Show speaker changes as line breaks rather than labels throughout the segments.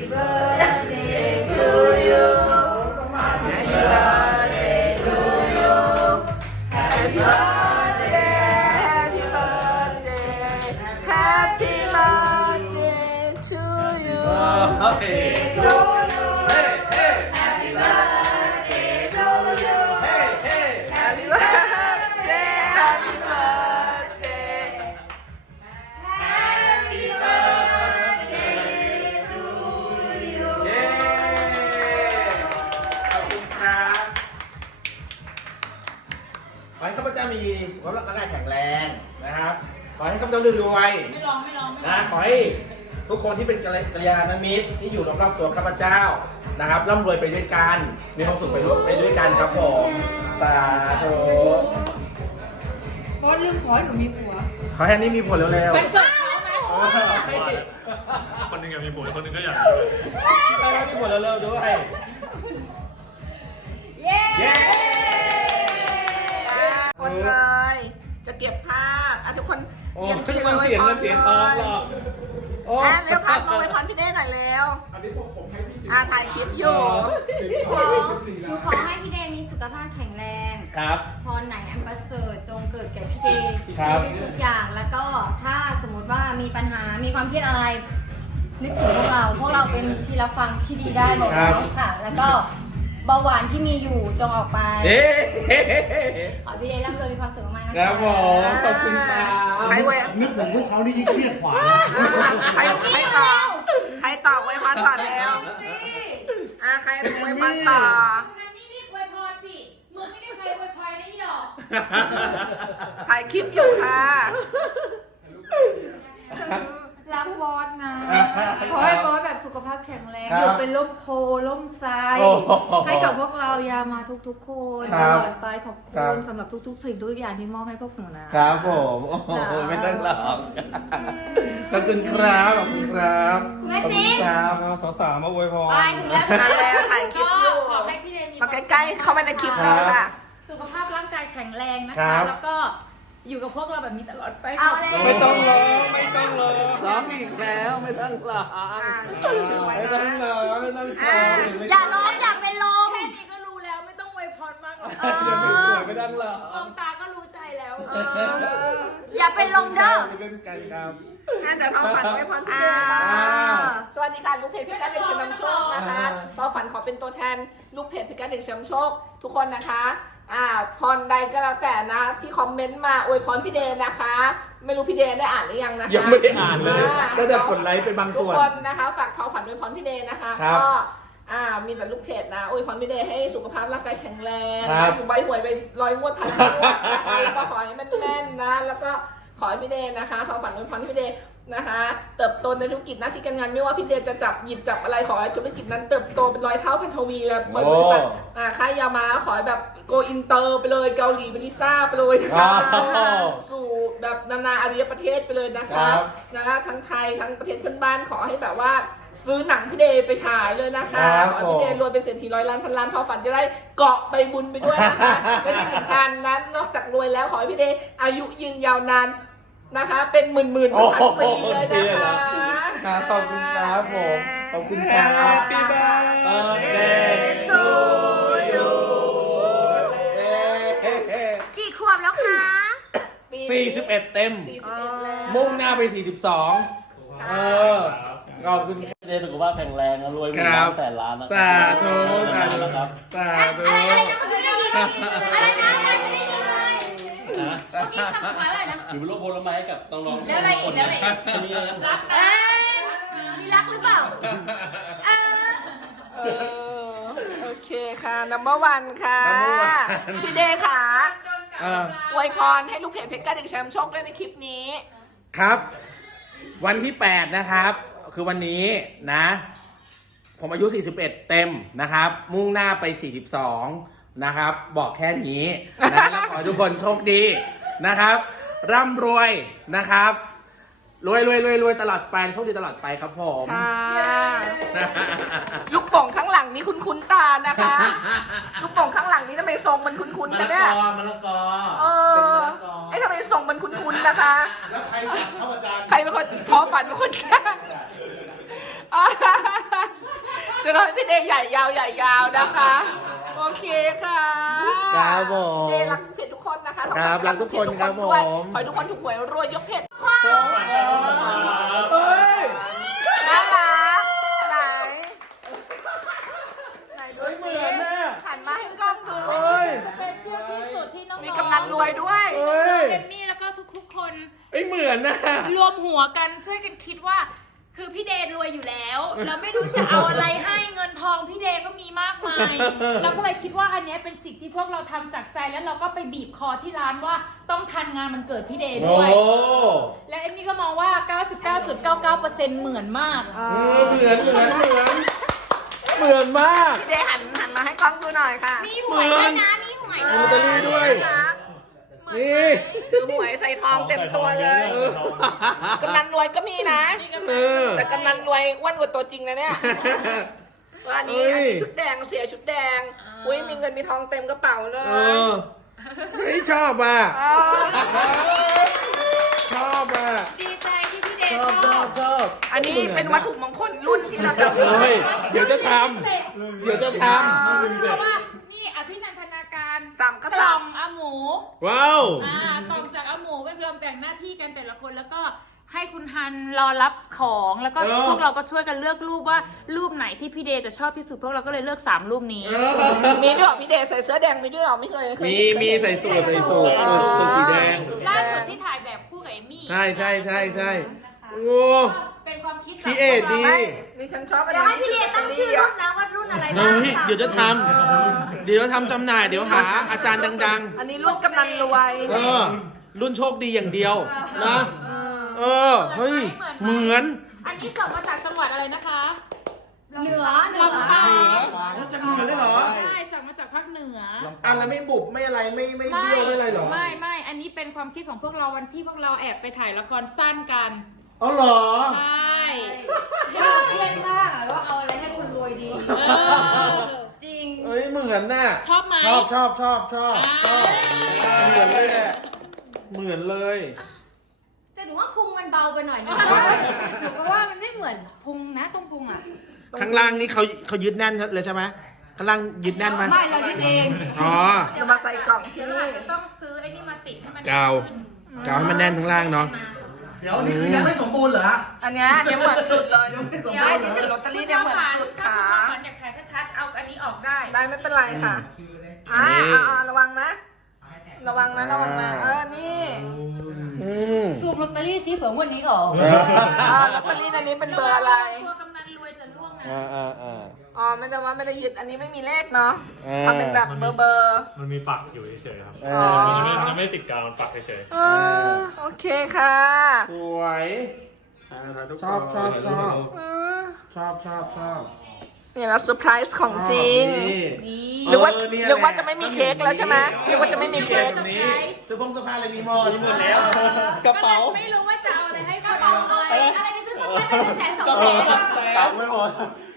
Happy birthday
ขอให้ข้าพเจ้ารวย
ไม่ร้องไม่ร้องไม่
ๆ
ร้อ
นะ
ง
ขอให้ทุกคนที่เป็นกัลยาณมิตรที่อยู่รอบๆตัวข้าพเจ้านะครับร่ำรวยไปด้วยกันมีความสุขไปด้วยไปด้วยกันครับผมสาธุ
โค้ดลืมขอให้หนูมีผัว
ขอให้อันนี้มีผลเร็ว
มันเกิดเขาไหม
ๆเออ
คนหนึงอยากมีผัวคนหนึงก็อยาก
ขอให้มีผลเร็วๆด้วย
เย้
เย้
คนเลย จะเก็บภาพอะทุกคน
โอ้
เรียง
ไม่
ชื่อ
มัน
ไว้
เสียง
พร้อ
มันเสียงตอนหรอกโอ้
อะเร็วพัดมาไว้พรพี่เด้หน่อยเร็ว
อันนี้ผมผมให้พี่
อะถ่ายคลิปอยู่
ขอขอให้พี่เดย์มีสุขภาพแข็งแรง
ครับ
พรไหนอันประเสริฐจงเกิดแก่พี่เดย์
ครับ
ในทุกๆอย่างแล้วก็ถ้าสมมติว่ามีปัญหามีความเครียดอะไร นึกถึงพวกเรา พวกเราเป็นที่รับฟังที่ดีได้บอกแล้วค่ะ แล้วก็ เบาหวานที่มีอยู่จงออกไป
เฮ้
ขอให้พี่เดย์ร่ำรวยมีความสุขมากๆนะ
ค
คะ
รับผมขอบคุณครับ
ใครไว้
นึกถึงพวกเขานี่ยิ่งเครียดกว่า
ใครใครต่อใครต่อไว้พรต่อแล้วอะใครไว้พรต่อ
อันนี้นี่อวยพรสิ มึงไม่ได้ใครอวยพรนี่หรอก
ถ่ายคลิปอยู่ค่ะ
รักบอสนะขอให้บอสแบบสุขภาพแข็งแรง
ครับ
อยู่เป็นล่มโพล่มไทร
โอ้โห
ให้กับพวกเรายามาทุกๆคน
ค
ต
รับ
ลอดไปขอบ
ครั
คุ
บ
ณสำหรับทุกๆสิ่งทุกอย่างที่มอบให้พวกหนูนะ ครับ
ผมโอ้โหไม่ต้องหลอกขอบคุณครับขอบคุณครับ
คุณแม่
ขอบคุ
ซิ
ณครับ
สาวสาวๆมาอวยพร
ไปถึงแล้ว
มาแล้วถ่ายคลิป
ก็
อยู่
ขอให้พี่เดย์มี
มาใกล้ๆเข้ามาในคลิปเลยค่ะ
สุขภาพร่างกายแข็งแรงนะ
ครั
คะ
บ
แล้วก็ อยู่กับพวกเราแบบนี้ตลอดไป
เอาเลย
ไม่ต้องร้องไม่ต้องร้องร้องอีกแล้วไม่ต้องร้อง
อะถือไว้
ไม่
นะ
ต้องร้องไม่ต้องร้อง
อ่า
อย่าร้องอยากเป็นลม
แค่นี้ก็รู้แล้วไม่ต้องอวยพรมากหรอก
เออ
เดี๋ยวไม่สวยไม่ต้องร้อง
มองตาก็รู้ใจแล้ว
เอออย่าเป็นลมเด้อ
ไม่เป็นกันครับ
งั้นเดี๋ยวเราฝันไว้พรพี่เดย์
อ่า
สวัสดีค่ะลูกเพจพิการเด็กเฉลิมโชคนะคะ
อ่า
เราฝันขอเป็นตัวแทนลูกเพจพิการเด็กเฉลิมโชค ทุกคนนะคะ อ่าพรใดก็แล้วแต่นะ ที่คอมเมนต์มาอวยพรพี่เดย์นะคะ ไม่รู้พี่เดย์ได้อ่านหรือยังนะคะ
ยังไม่ได้อ่านเลย
อ่า
ก็จะกดไลค์เป็นบาง
ทุก
ส่วน
คนนะคะฝากเขาฝันอวยพรพี่เดย์นะคะ
ครับ
ก็อ่ามีแต่ลูกเพจนะอวยพรพี่เดย์ให้สุขภาพร่างกายแข็งแรง
ครับ
ถูกใบหวยไปร้อยงวดพันงวดนะคะก็ขอให้แม่นๆนะ แล้วก็ขอให้พี่เดย์นะคะเขาฝันอวยพรให้พี่เดย์นะคะ เติบโตในธุรกิจหน้าที่การงานไม่ว่าพี่เดย์จะจับหยิบจับอะไรขอให้ธุรกิจนั้นเติบโตเป็นร้อยเท่าพันทวีแล้วบริษัท อ่าค่ายยามาขอให้แบบ โกอินเตอร์ไปเลยเกาหลีเป็นลิซ่าไปเลยนะคะ
ว้าว
สู่แบบนานาอารยประเทศไปเลยนะ
ครั
คะ
บ
นะคะทั้งไทยทั้งประเทศเพื่อนบ้านขอให้แบบว่า ซื้อหนังพี่เดย์ไปฉายเลยนะคะ
ครับ
ขอให้พี่เดย์รวยเป็นเศรษฐีร้อยล้านพันล้านทอฝันจะได้เกาะไปบุญไปด้วยนะคะและที่สำคัญนั้นนอกจากรวยแล้วขอให้พี่เดย์อายุยืนยาวนานนะคะ เป็นหมื่นหมื่นๆพันๆปีเลยนะคะ
ครับขอบคุณครับผมขอบคุณครับ
Happy
birthday
แล้วคะ
สี่สิบเอ็ดเต็ม
41แล้ว
มุ่งหน้าไปสี่สิบสองเออขอบคุณ
เดย์สุขภาพแข็งแรงนะรวยหมื่น
ครั
ล้า
บ
นแสนล้านนะ
สาธุสาธุ
นะครับ
สาธุ
อะไรอะไรนะเมื่อกี้ได้ยินอะไรนะอะไรไม่ได้ยินเลย
นะ
เมื่อกี้คำสุดท้ายอะไรนะ
อยู่บนโลกผลไม้ให้กับน้องๆ
แล้วอะไรอีกแล้วอะไรอีก
จะมีอะไรนะ
รัก
เอ้ยมีรักหรือเปล่า เออ
เออโอเคค่ะ number one ค่ะ
Number one
พี่เดย์ค่ะ
โดนกัด
อ่า
อวยพรให้ลูกเพจเพชรกล้าเด็กแชมป์โชคด้วยในคลิปนี้
ครับ วันที่ 8 นะครับ คือวันนี้นะ ผมอายุ 41 เต็มนะครับ มุ่งหน้าไป 42 นะครับ บอกแค่นี้นะแล้วขอให้ทุกคนโชคดีนะครับ ร่ำรวยนะครับ รวยรวยรวยรวยตลอดไปโชคดีตลอดไปครับผม
ค่ะ ลูกโป่งข้างหลังนี้คุณคุ้นๆตานะคะ ลูกโป่งข้างหลังนี้ทำไมทรงมันคุ้นๆ
มะ
กั
ละ
น
ก
เนี่ย
อมะละกอ
เอ
เป็น
อ
มะละกอ
ไอ้ทำไมทรงมันคุ้ลุ้นนะคะ
แล้วใครจับครับอาจารย์
ใครเป็นคนทอฝันเป็นคนจ้างอ่าจะน้อยพี่เดย์ใหญ่ยาวใหญ่ยาวนะคะ โอเคค่ะ
ครับผม
พี่เดย์รักเพจทุกคนนะคะ
ครับรักทุกคนครับผม
ด้วยขอให้ทุกคนถูกหวยรวยยกเพจ
เฮ้ย
น่ารักไหนไหนดู
เฮ้ยเหมื
สิ
อนน่ะ
หันมาให้กล้องดู
เฮ้ย
สเปเชียลที่สุดที่น้องๆ
มีกำนันร วยด้วย
เฮ้ย
เอมมี่แล้วก็ทุกๆ คน
เอ้ยเหมือนน่ะ
รวมหัวกันช่วยกันคิดว่า คือพี่เดย์รวยอยู่แล้วเราไม่รู้จะเอาอะไรให้เงินทองพี่เดย์ก็มีมากมาย เราก็เลยคิดว่าอันเนี้ยเป็นสิ่งที่พวกเราทำจากใจแล้วเราก็ไปบีบคอที่ร้านว่าต้องทันงานมันเกิดพี่เดย์
โอ้
ด้วย และเอมมี่ก็มองว่า 99.99%เหมือนมาก
เออเหมือนเหมือนเหมือนเหมือนมาก
พี่เดย์หันหันมาให้กล้องดูหน่อยค่ะ
มีหวยด้วยนะ มีหวย
มีลอตเตอรี่ด้วยนี่
ถือหวยใส่ทองเต็มตัวเลยกำนันรวยก็มีนะ
เออ
แต่กำนันรวยอ้วนกว่าตัวจริงนะเนี่ยว่าอันนี้
เฮ้ย
อันนี้ชุดแดงเสียชุดแดงอุ้ยมีเงินมีทองเต็มกระเป๋าเล
เอยอเฮ้ยชอบอะ
อ๋อ
ชอบอะ
ดีใจที่พี่เด
ช
ย์
อบ
ช
ช
อ
อ
บบ
ชอบ
อันนี้เป็นวัตถุมงคลรุ่นที่เราจะ
เฮ้ย เดี๋ยวจะทำเดี๋ยวจะท
เพราะว่า นี่อภินันทนาการ
สามก
ก
ษั
ล่
ต
อ
ริ
ม
ย์
อาหมูำ
ว้าว
อ่ากล่องจากอาหมูก็รวมแบ่งหน้าที่กันแต่ละคนแล้วก็ให้คุณฮันรอรับของแล้วก็
เออ
พวกเราก็ช่วยกันเลือกรูปว่ารูปไหนที่พี่เดย์จะชอบที่สุดพวกเราก็เลยเลือกสามรูปนี้
เออ
มีด้วยเหรอพี่เดย์ใส่เสื้อแดงมีด้วยเหรอไม่เคยเคย
มี
เห็น
มีใส่สูทใส่สูทสูทสูทสีแดง
ล่าสุดที่ถ่ายแบบคู่กับเอมี่
ใช่ใช่ใช่ใช่
นะคะ
โอ้
เป็น ความคิด
คิดเอ็ดดี
ไม่ดิฉันชอบ
เดี๋ยวให้พี่เดตั้งชื่อรุ่นนะว่ารุ่นอะไร
เฮ้
บ้าง
ย
ค่ะ
เดี๋ยวจะทำเดี๋ยวทำจำหน่าย เดี๋ยวหาอาจารย์ดัง
อันนี้รุ่นกำนันรวย
ๆ เออ รุ่นโชคดีอย่างเดียวนะ เออ เฮ้ย เหมือน
อันนี้ส่งมาจากจังหวัดอะไรนะคะ
เหนือเหนือ
ลำปาง
มันจะเหมือนเลยเหรอ
ใช่สั่งมาจากภาคเหนือ
อะแล้วไม่บุบไม่อะไรไม่ไม่เบี้ยวไม่อะไรเหรอ
ไม่ไม่ อันนี้เป็นความคิดของพวกเราวันที่พวกเราแอบไปถ่ายละครสั้นกัน
อ๋อเหรอ
ใช่
เราเครียดมากอะว่าเอาอะไรให้คนรวยดี
เออ
จริง
เอ้ยเหมือนน่ะ
ชอบไหม
ชอบชอบชอบชอบชอบ
อ่า
เหมือนเลยแหละเหมือนเลย
แต่หนูว่าพุงมันเบาไปหน่อยนะ
หนูก็ว่ามันไม่เหมือนพุงนะตรงพุงอะ
ข้างล่างนี่เขาเขายึดแน่นเลยใช่ไหมข้างล่างยึดแน่นไหม
ไม่เราคิดเอง
อ๋อ
จะมาใส่กล่องที่
เรา
นี่
อาจจะต้องซื้อไอ้นี่มาติดให้มัน
กาว
ขึ้น
กาวให้มันแน่นข้างล่างเนาะ
เดี๋ยวนี่คือยังไม่สมบูรณ์เหรอฮะ
อันเนี้ยเนี่ยเหมือนสุดเลย
ยังไม่สม
เดี๋ยว
บูรณ์
ที่
เหร
ถือ
อ
ลอตเตอรี่เนี่ยเหมือนสุดขา
ถ้าคุณอยากถ่ายชัดๆ เอาอันนี้ออกได้
ได้ไม่เป็นไรค่ะอ่าอ่าระวังนะ ระวังนะระวังนะเออนี่
อืม
สูบลอตเตอรี่ซิเผื่องวดนี้ออก
อ่าลอตเตอรี่อันนี้เป็นเบอร์อะไร
ตัวกำนันรวยจะล่วงนะ
อ่าอ่าอ่า
อ๋อไม่ได้ว่าไม่ได้ยึดอันนี้ไม่มีเลขเนาะ
อ่า
ทำเป็นแบบเบอร์เบอร์
มันมีปักอยู่เฉยๆครับ
เออ
มันยังไม่มันยังไม่ติดกาวมันปักเฉย
อ่าโอเคค่ะ
สวย ชอบชอบชอบ
อืม
ชอบชอบชอบ
นี่นะเซอร์ไพรส์ของจริง
นี่
นี่
หรือว่า
เออเนี่ย
หรือว่า
แหละ
จะไม่มีเค้กแล้วใช่ไหมหรือว่าจะไม่มีเค้ก
แบบนี้ซื้อพงสื้อผ้าอะไรมีหมดมีหมดแล้ว
กระเป๋า
ไม่รู้ว่าจะเอาอะไรให้
ก
ค
ระ
น
เป๋า
เอา
เอา
อะไร
ไปอะไรไปซื้อเขา ใช้เป็นแสนสองแสน
ตังค์ไม่หมด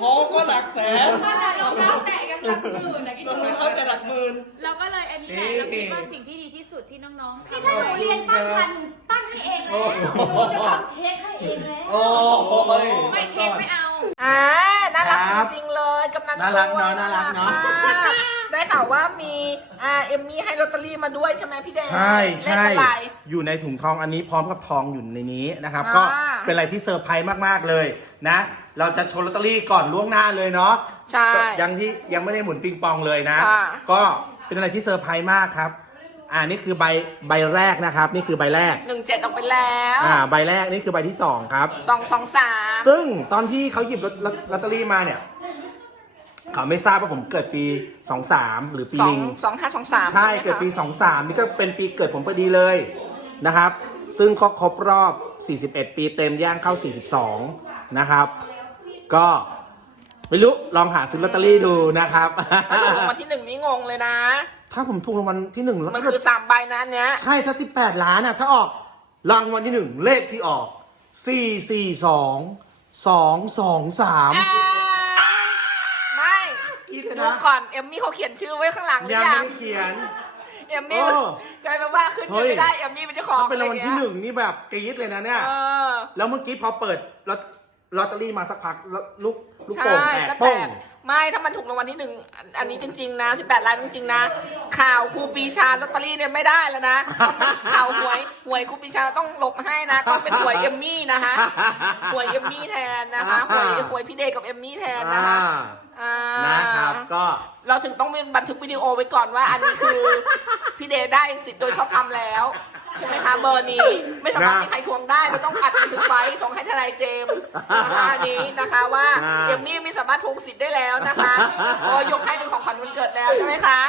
ทองก็หลักแสน
ขนาดรองเท้าแตะยังหลักหมื่นนะคิดดู
เงินเขาแต่หลักหมื่น
เราก็เลยอันนี้แหละเราคิดว่าสิ่งที่ดีที่สุดที่น้องๆ
นี่ถ้าหนูเรียนปั้นทันหนูปั้นให้เองแล้วหนูจะทำเค้กให้เองแล้ว
โอ้ย
ไม่เค้กไม่เอา
อ่าน่ารัก
ครับ
จริงๆเลยกำนัน
น่ารักเนอะ
ด้วย
น่ารักเนอะ
มากได้ข่าวว่ามีอ่าเอมมี่ให้ลอตเตอรี่มาด้วยใช่ไหมพี่แดง
ใช่ใช่
เลขอะไร
อยู่ในถุงทองอันนี้พร้อมกับทองอยู่ในนี้นะครับ
อ่า
ก็เป็นอะไรที่เซอร์ไพรส์มากๆเลยนะ เราจะโชว์ลอตเตอรี่ก่อนล่วงหน้าเลยเนาะ
ใช่
ก็ยังที่ยังไม่ได้หมุนปิงปองเลยนะ
ค่ะ
ก็เป็นอะไรที่เซอร์ไพรส์มากครับ อ่านี่คือใบใบแรกนะครับ นี่คือใบแรก
หนึ่งเจ็ดออกไปแล้ว
อ่าใบแรกนี่คือใบที่สองครับ
สองสองสาม
ซึ่งตอนที่เขาหยิบลอตลอตลอตเตอรี่มาเนี่ย เขาไม่ทราบว่าผมเกิดปี 23 หรือปี
สอง
ลิง
สองห้าสองสาม
ใช่
ไหมคะ
เกิดปี 23 นี่ก็เป็นปีเกิดผมพอดีเลยนะครับ ซึ่งก็ครบรอบ 41 ปีเต็มย่างเข้า 42 นะครับ ก็ไม่รู้ลองหาซื้อลอตเตอรี่ดูนะครับ
ถ้าถูกรางวัลที่หนึ่งนี่งงเลยนะ
ถ้าผมถูกรางวัลที่หนึ่งแล้ว
มัน
ก็
คือสามใบนะอันเนี้ย
ใช่ถ้า 18 ล้านอะ ถ้าออกรางวัลที่หนึ่งเลขที่ออก 442 223
ไม่
อีกเลย
ดู
นะ
ก่อนเอมมี่เขาเขียนชื่อไว้ข้างหลังหรื
ยัง
อยั
ไม่
ง
ได้เขียน
เอมมี่
เออก
ลายเป็นว่าขึ้น
เฮ้
เงิน
ย
ไม่ได้เอมมี่เป็นเจ้าของ
ถ้าเป็นรางวัลที่ห
อะไรเงี้ย
นึ่งนี่แบบกรี๊ดเลยนะเนี่ย
เออ
แล้วเมื่อกี้พอเปิดลอตลอตเตอรี่มาสักพักแล้วลูก ลูก
ใช่
โป่งแตก
ก็แต
ป้ง
กไม่ถ้ามันถูกรางวัลที่หนึ่งอันอันนี้จริง ๆ นะ18ล้านจริงๆนะ ข่าวครูปีชาลอตเตอรี่เนี่ยไม่ได้แล้วนะ ข่าวหวยหวยครูปีชาต้องลบให้นะต้องเป็นหวยเอมมี่นะคะหวยเอมมี่แทนนะคะหวยหวยพี่เดย์กับเอมมี่แทนนะคะ
อ่า
อ่า
นะครับก็
เราถึงต้องมีบันทึกวิดีโอไว้ก่อนว่า อันนี้คือ พี่เดย์ได้สิทธิ์โดยชอบทำแล้ว ใช่ไหมคะเบอร์นี้ไม่สามารถมีใครทวงได้เราต้องอัดบันทึกไว้ส่งให้ทนายเจมส์นะคะอันนี้นะคะว่า
อ่า
เอมมี่ไม่สามารถทวงสิทธิ์ได้แล้วนะคะโอ้ยกให้เป็นของขวัญวันเกิดแล้วใช่ไหมคะ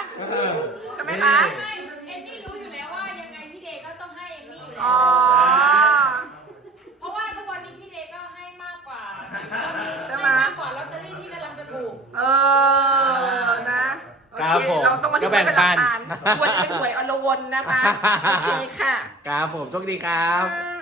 ใช่ไหมคะ
ไม่เอมมี่รู้อยู่แล้วว่ายังไงพี่เดย์ก็ต้องให้เอมมี่อยู่แล้
อ๋อ
ว เพราะว่าทุกวันนี้พี่เดย์ก็ให้มากกว่า
ใช่ไหม
มากกว่าลอตเตอรี่ที่กำลังจะถูก
เออนะโอ
ครับ
เค
ผม
เราต้องมาทึกไว้เป็นหลักฐาน
ก็แบ่งปัน
กลัวจะเป็นหวยอลวนนะคะ โอเคค่ะ
ครับผมโชคดีครับ